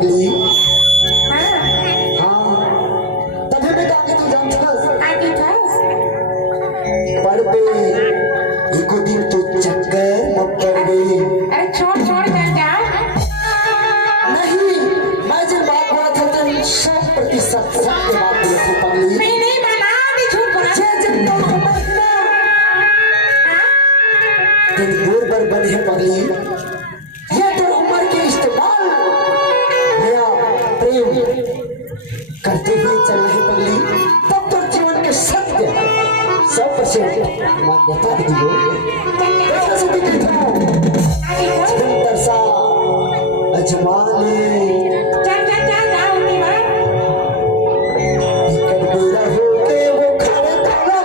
पगली। हाँ हाँ तभी बेटा के तू जानथस आगे बस पर बे एको दिन तू चक्कर मत कर बे। अरे छोड़ छोड़ कर जाओ नहीं मैं जिन बात बोला था तुम 100% सत्य बात बोले थे पगली। मैं नहीं माना भी झूठ बोला जे जब तो मरना हाँ? तेरी दूर पर बंद है पगली। ये तो उम्र के इस्तेमाल नया प्रेम करते हुए चल रहे पगली। तब तो जीवन के सत्य 100% मान्यता दियो। ऐसा से दिख रहा आगे बस निरंतर सा अजमाने चल चल चल जाओ दीवार टिकट मेरा होके वो खड़े खड़ा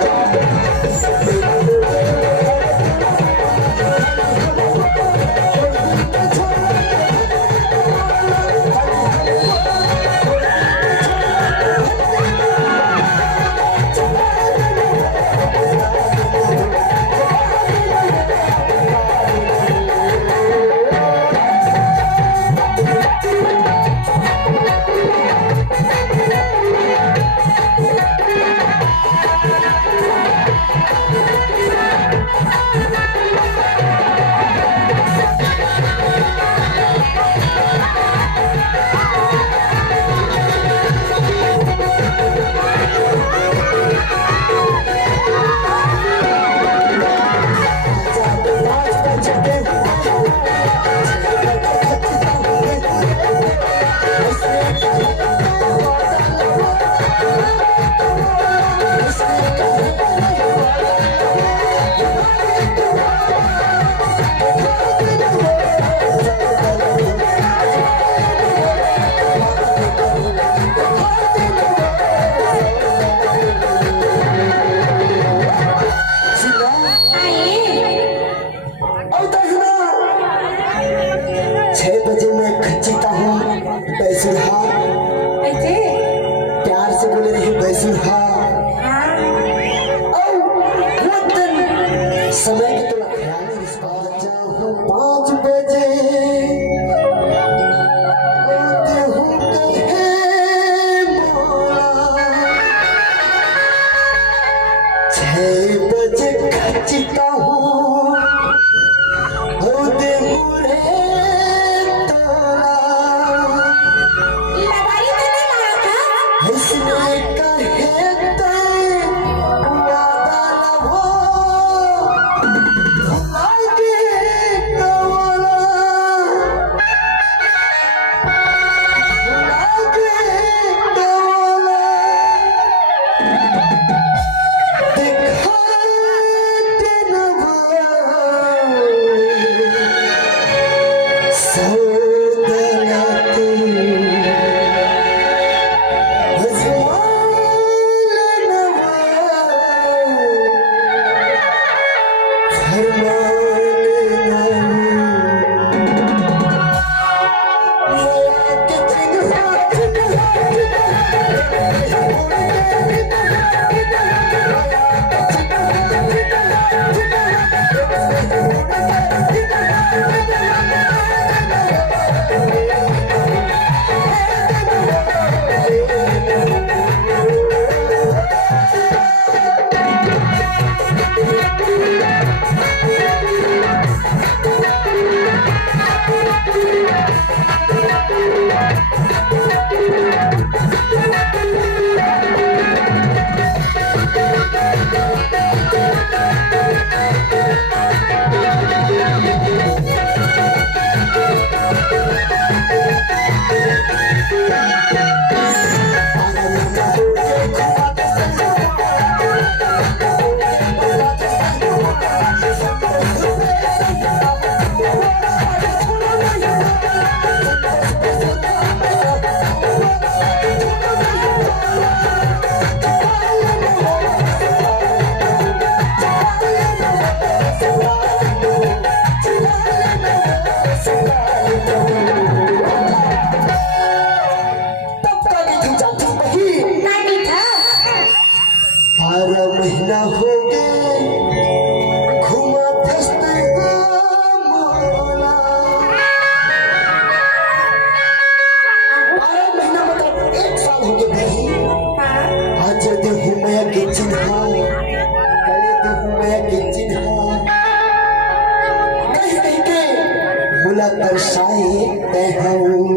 भाऊ